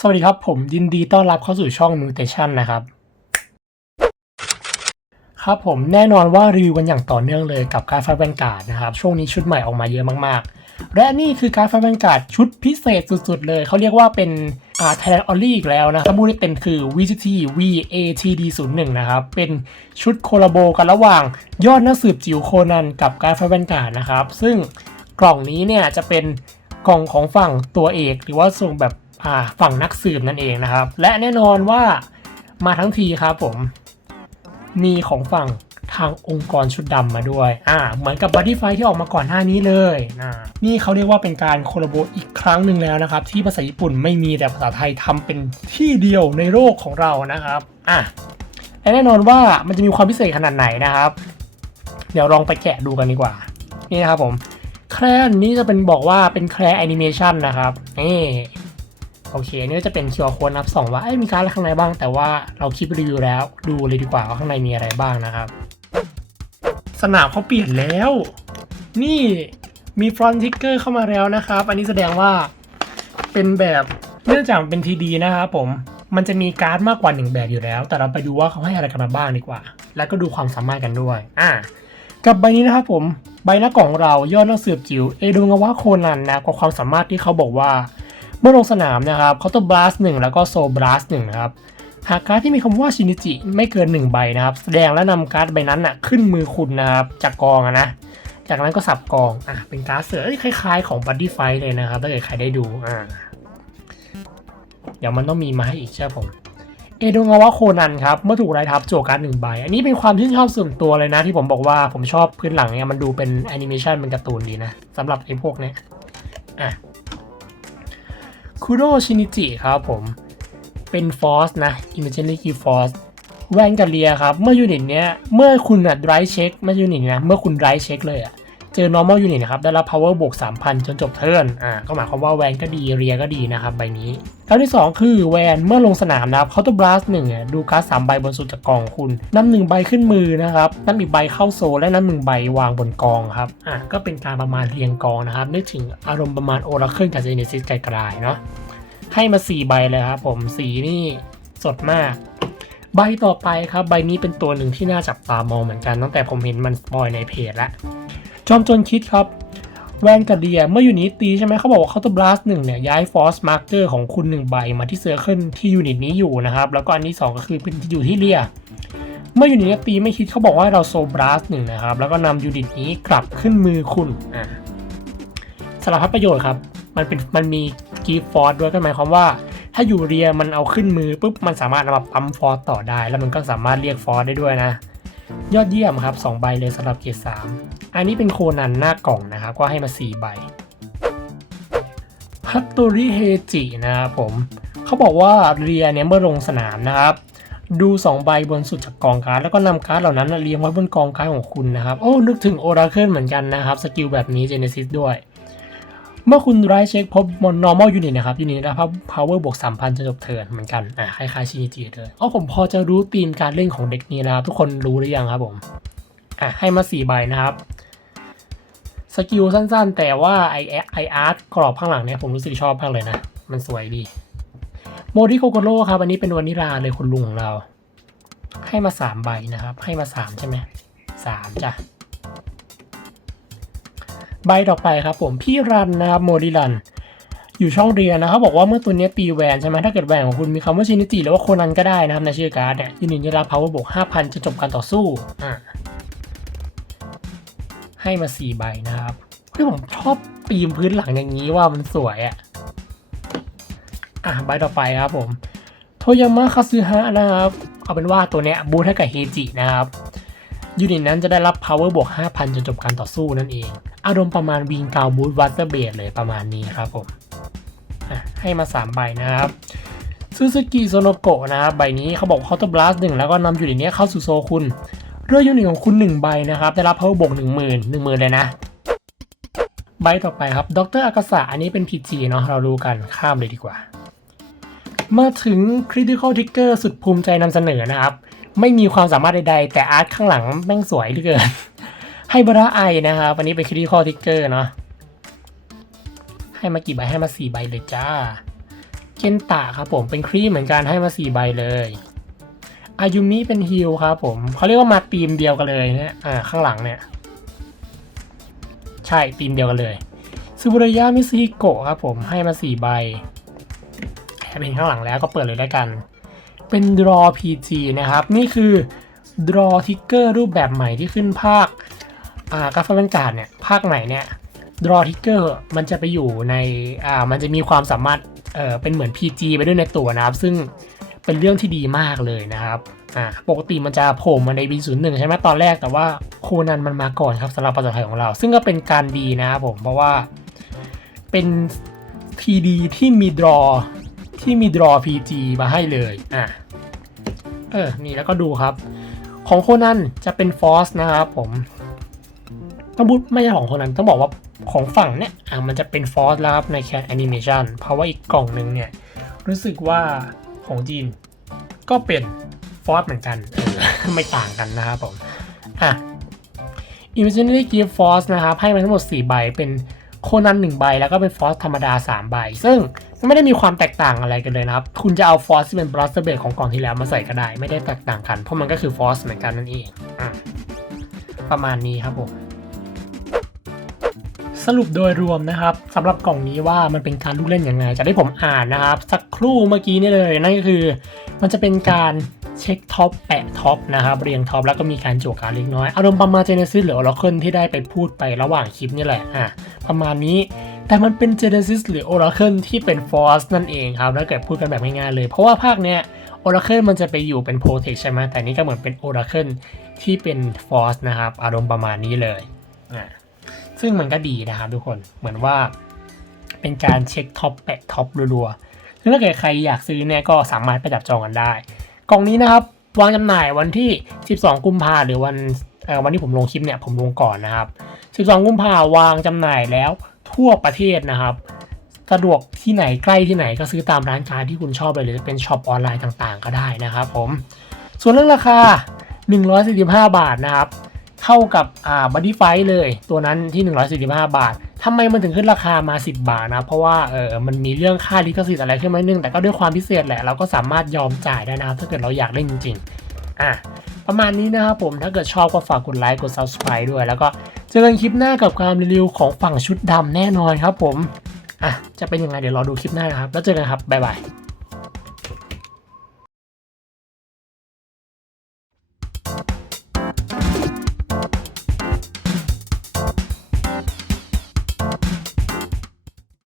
สวัสดีครับ ผมยินดีต้อนรับเข้าสู่ช่อง Mutation นะครับ ครับผมแน่นอนว่ารีวิวกันอย่างต่อเนื่องเลยกับการ์ดไฟแวนการ์ดนะครับ ช่วงนี้ชุดใหม่ออกมาเยอะมากๆ และนี่คือการ์ดไฟแวนการ์ดชุดพิเศษสุดๆ เลย เขาเรียกว่าเป็นอ่า Thailand Only อีกแล้วนะถ้าพูดได้เต็มคือ VGT VATD 0 1นะครับ เป็นชุดโคลาโบกันระหว่างยอดนักสืบจิ๋วโคนันกับการ์ดไฟแวนการ์ดนะครับ ซึ่งกล่องนี้เนี่ยจะเป็นกล่องของฝั่งตัวเอก หรือว่าส่งแบบ ฝั่งนักสืบนั่นเองนะครับ และแน่นอนว่ามาทั้งทีครับผม มีของฝั่งทางองค์กรชุดดำมาด้วย อ่า เหมือนกับบั d ดี้ไฟที่ออกมาก่อนหน้านี้เลยนะนี่เขาเรียกว่าเป็นการโคลโบอีกครั้งหนึ่งแล้วนะครับ ที่ภาษาญี่ปุ่นไม่มีแต่ภาษาไทยทำเป็นที่เดียวในโลกของเรานะครับ อะและแน่นอนว่ามันจะมีความพิเศษขนาดไหนนะครับ เดี๋ยวลองไปแกะดูกันดีกว่า นี่นะครับผม แคลนนี้จะเป็นบอกว่าเป็นแคลแอนิเมชันนะครับ นี่ โอเคอันนี่จะเป็นคิวอาร์โค้ดนับสองว่าเอ้ยมีการดอะไรข้างในบ้าง แต่ว่าเราคลิปรีวิวแล้ว ดูเลยดีกว่าว่าข้างในมีอะไรบ้างนะครับ สนามเขาเปลี่ยนแล้ว นี่มีฟรอนต์ทิกเกอร์เข้ามาแล้วนะครับ อันนี้แสดงว่าเป็นแบบเนื่องจากเป็นทีดีนะครับผมมันจะมีการ์ดมากกว่าหนึ่งแบบอยู่แล้ว แต่เราไปดูว่าเขาให้อะไรกันมาบ้างดีกว่า แล้วก็ดูความสามารถกันด้วย อ่า กับใบนี้นะครับผม ใบหน้ากล่องเรายอดนักสืบจิ๋ว เอดูงาวะโคนันนะกับความสามารถที่เขาบอกว่า เมื่อลงสนามนะครับเขาต้องบลัสหนึ่งแล้วก็โซบลัสหนึ่งนะครับหากการ์ดที่มีคำว่าชินิจิไม่เกิน 1 ใบนะครับ แสดงและนำการ์ดใบนั้นน่ะขึ้นมือคุณนะครับจากกองอะนะ จากนั้นก็สับกองอะเป็นการ์ดเสือคล้ายๆ ของบั d ดี้ไฟเลยนะครับถ้าเกิดใครได้ดูอ่าเดี๋ยวมันต้องมีมาให้อีกเชื่อผมเอโดงาวะโคนันครับ เมื่อถูกไล่ทับโจวการ์ดหนึ่งใบ อันนี้เป็นความที่นชอบส่วนตัวเลยนะ ที่ผมบอกว่าผมชอบพื้นหลังเนี่ยมันดูเป็นแอนิเมชันเป็นการ์ตูนดีนะสำหรับไอ้พวกเนี้ยอะ คุโรชินิจิครับผม เป็นฟอสนะอิมเมชเนลีคีฟอส์แวนกาเลียครับ เมื่อยูนิตเนี้ย เมื่อคุณอะไรเช็คไม่อยูนิตนะ เมื่อคุณไรเช็คเลยอะ จอ normal unit นะครับ ได้รับ power บวก 3,000 จนจบเทิร์น อ่า ก็หมายความว่าแวนก็ดี เรียก็ดีนะครับ ใบนี้การที่ 2 คือแวนเมื่อลงสนามนะครับเขาต้องบลัสหนึ่งดูการ์ดสามใบบนสุดจากกองคุณนำหนึ่งใบขึ้นมือนะครับนำอีกใบเข้าโซและนำหนึ่งใบวางบนกองครับอ่าก็เป็นการประมาณเรียงกองนะครับนึกถึงอารมณ์ประมาณโอราเคิลกับเจเนซิสไกลๆเนาะให้มา 4 ใบเลยครับผมสีนี่สดมากใบต่อไปครับใบนี้เป็นตัวหนึ่งที่น่าจับตามองเหมือนกันตั้งแต่ผมเห็นมันสปอยในเพจแล้ว จอมจนคิดครับแวนกาเดียเมื่อยูนิตตีใช่ไหมเขาบอกว่าเขาตัวบลัสหนึ่งเนี่ยย้ายฟอสมาร์เกอร์ของคุณหนึ่งใบมาที่เซอร์เคิลที่ยูนิตนี้อยู่นะครับ แล้วก็อันที่ 2 ก็คือเป็นที่อยู่ที่เรียเมื่อยูนิตนี้ตีไม่คิดเขาบอกว่าเราโซบลัสหนึ่งนะครับ แล้วก็นำยูนิตนี้กลับขึ้นมือคุณอ่าสารพัดประโยชน์ครับ มันเป็นมันมีกีฟอร์ดด้วยก็หมายความว่า ถ้าอยู่เรียมันเอาขึ้นมือปุ๊บมันสามารถนำมาปั๊มฟอร์ดต่อได้ แล้วมันก็สามารถเรียกฟอร์ดได้ด้วยนะ ยอดเยี่ยมครับ2ใบเลยสำหรับเกรด3อันนี้เป็นโคนันหน้ากล่องนะครับ ก็ให้มา 4 ใบฮัตโตริเฮจินะครับผมเขาบอกว่าเรียเนี่ยเมื่อลงสนามนะครับ ดู 2 ใบบนสุดจากกองการ์ดแล้วก็นำการ์ดเหล่านั้นเรียงไว้บนกองการ์ดของคุณนะครับ โอ้ นึกถึงโอราเคิลเหมือนกันนะครับ สกิลแบบนี้เจเนซิสด้วย เมื่อคุณไรเช็คพบมอน normal unit นะครับ unit ได้รับ power บวก 3,000จนจบเทิร์นเหมือนกัน อ่าคล้ายๆชินิจิเลยอ๋อผมพอจะรู้ธีมการเล่นของเด็กนี้นะครับ ทุกคนรู้หรือยังครับผม อะให้มา 4 ใบนะครับ สกิลสั้นๆ แต่ว่าไอไออาร์ตกรอบข้างหลังเนี่ยผมรู้สึกชอบมากเลยนะ มันสวยดี โมดิโคโกโร่ครับ อันนี้เป็นวานิลาเลยคุณลุงของเรา ให้มา 3 ใบนะครับ ให้มา 3 ใช่ไหมสามจ้ะ ใบต่อไปครับผมพี่รันนะครับโมดิรัน อยู่ช่องเรียนนะเขาบอกว่าเมื่อตัวนี้ตีแวนใช่ไหมถ้าเกิดแวนของคุณมีคำว่าชินิจิหรือว่าโคนันก็ได้นะครับในชื่อการ์ดเนี่ยยูนิตจะรับ power บวก5,000 จะจบการต่อสู้อ่าให้มา 4 ใบนะครับเฮ้ยผมชอบปีมพื้นหลังอย่างนี้ว่ามันสวยอะอะใบต่อไปครับผมโทยามะคาซึฮะนะครับเอาเป็นว่าตัวเนี้ยบูทให้กับเฮจินะครับ ยูนิตนั้นจะได้รับ power บวก 5,000 จนจบการต่อสู้นั่นเอง อารมณ์ประมาณวิงกาวบูทวัตเตอร์เบดเลยประมาณนี้ครับผมให้มา 3 ใบนะครับซูซูกิโซโนโกะนะครับใบนี้เขาบอกเคาน์เตอร์บลัสหนึ่งแล้วก็นำยูนิตนี้เข้าสู่โซคุณเรือยูนิตของคุณ 1 ใบนะครับ ได้รับ power บวก 10,000 10,000 เลยนะ ใบต่อไปครับดรอากาศะอันนี้เป็น PG เนาะเรารู้กันข้ามเลยดีกว่า มาถึง Critical Trigger สุดภูมิใจนำเสนอนะครับ ความสามารถใดๆ แต่อาร์ตข้างหลังแม่งสวยเหลือเกิน ให้บราไอนะครับวันนี้เป็น Critical Trigger เนาะให้มากี่ใบให้มาสี่ใบเลยจ้าเกนตะครับผมเป็นครีมเหมือนกันให้มาสี่ใบเลยอายุมิเป็นฮิลครับผมเขาเรียกว่ามาทีมเดียวกันเลยเนี่ยอ่าข้างหลังเนี่ยใช่ทีมเดียวกันเลยซูบุระยะมิซิโกะครับผมให้มาสี่ใบแค่เป็นข้างหลังแล้วก็เปิดเลยแล้วกัน เป็น draw PG นะครับ นี่คือ draw ticker รูปแบบใหม่ที่ขึ้นภาคอ่ากราฟบรรยากาศเนี่ยภาคใหม่เนี่ย draw ticker มันจะไปอยู่ในอ่ามันจะมีความสามารถเออเป็นเหมือน PG ไปด้วยในตัวนะครับ ซึ่งเป็นเรื่องที่ดีมากเลยนะครับอ่าปกติมันจะโผล่มาใน B01 ใช่ไหมตอนแรกแต่ว่าโคนันมันมาก่อนครับสำหรับภาษาไทยของเรา ซึ่งก็เป็นการดีนะครับผมเพราะว่าเป็น TD ที่มี draw ที่มี draw PG มาให้เลยอะเออนี่แล้วก็ดูครับ ของโคนันจะเป็นฟอสนะครับผมต้องพูดไม่ใช่ของโคนันต้องบอกว่าของฝั่งเนี่ยอะมันจะเป็นฟอสแล้วครับในแคนแอนิเมชันเพราะว่าอีกกล่องหนึ่งเนี่ยรู้สึกว่าของจีนก็เป็นฟอสเหมือนกันเออไม่ต่างกันนะครับผมอะ Imaginary Gift Force นะครับ ให้มาทั้งหมด 4 ใบเป็น โคนัน1ใบแล้วก็เป็นฟอสธรรมดา 3 ใบ ซึ่งไม่ได้มีความแตกต่างอะไรกันเลยนะครับ คุณจะเอาฟอสที่เป็นบลัสเบรของกล่องที่แล้วมาใส่ก็ได้ ไม่ได้แตกต่างกัน เพราะมันก็คือฟอสเหมือนกันนั่นเองอประมาณนี้ครับผม สรุปโดยรวมนะครับสำหรับกล่องนี้ว่ามันเป็นการลูกเล่นยังไงจากที่ผมอ่านนะครับ สักครู่เมื่อกี้นี่เลย นั่นก็คือมันจะเป็นการเช็คท็อปแปะท็อปนะครับเรียงท็อปแล้วก็มีการจั่วการเล็กน้อย อารมณ์ประมาณเจเนซิสหรือ Oracle ที่ได้ไปพูดไประหว่างคลิปนี่แหละอะประมาณนี้แต่มันเป็น Genesis หรือ Oracle ที่เป็น Force นั่นเองครับถ้าเกิดพูดกันแบบง่ายๆเลย เพราะว่าภาคเนี้ย Oracle มันจะไปอยู่เป็น Protect ใช่ไหมแต่นี่ก็เหมือนเป็น Oracle ที่เป็น Force นะครับ อารมณ์ประมาณนี้เลยอะ ซึ่งมันก็ดีนะครับทุกคนเหมือนว่า เป็นการเช็คท็อปแปะท็อปรัวๆซึ่งถ้าเกิดใครอยากซื้อเนี่ยก็สามารถไปจับจองกันได้ กล่องนี้นะครับวางจำหน่ายวันที่ 12 กุมภาหรือวันวันที่ผมลงคลิปเนี่ยผมลงก่อนนะครับ 12 กุมภาวางจำหน่ายแล้วทั่วประเทศนะครับสะดวกที่ไหนใกล้ที่ไหนก็ซื้อตามร้านค้าที่คุณชอบเลยหรือจะเป็นช็อปออนไลน์ต่างๆ ก็ได้นะครับผม ส่วนเรื่องราคา 145 บาทนะครับ เท่ากับอ่าบัดดี้ไฟเลยตัวนั้นที่ 145 บาททำไมมันถึงขึ้นราคามา 10 บาทนะ เพราะว่าเออมันมีเรื่องค่าลิขสิทธิ์อะไรขึ้นมาหนึงแต่ก็ด้วยความพิเศษแหละเราก็สามารถยอมจ่ายได้นะถ้าเกิดเราอยากเล่นจริงๆอะประมาณนี้นะครับผมถ้าเกิดชอบก็ฝากกดไลค์กด subscribe ด้วย แล้วก็เจอกันคลิปหน้ากับการรีวิวของฝั่งชุดดำแน่นอนครับผมอะจะเป็นยังไงเดี๋ยวรอดูคลิปหน้านะครับ แล้วเจอกันครับบ๊ายบาย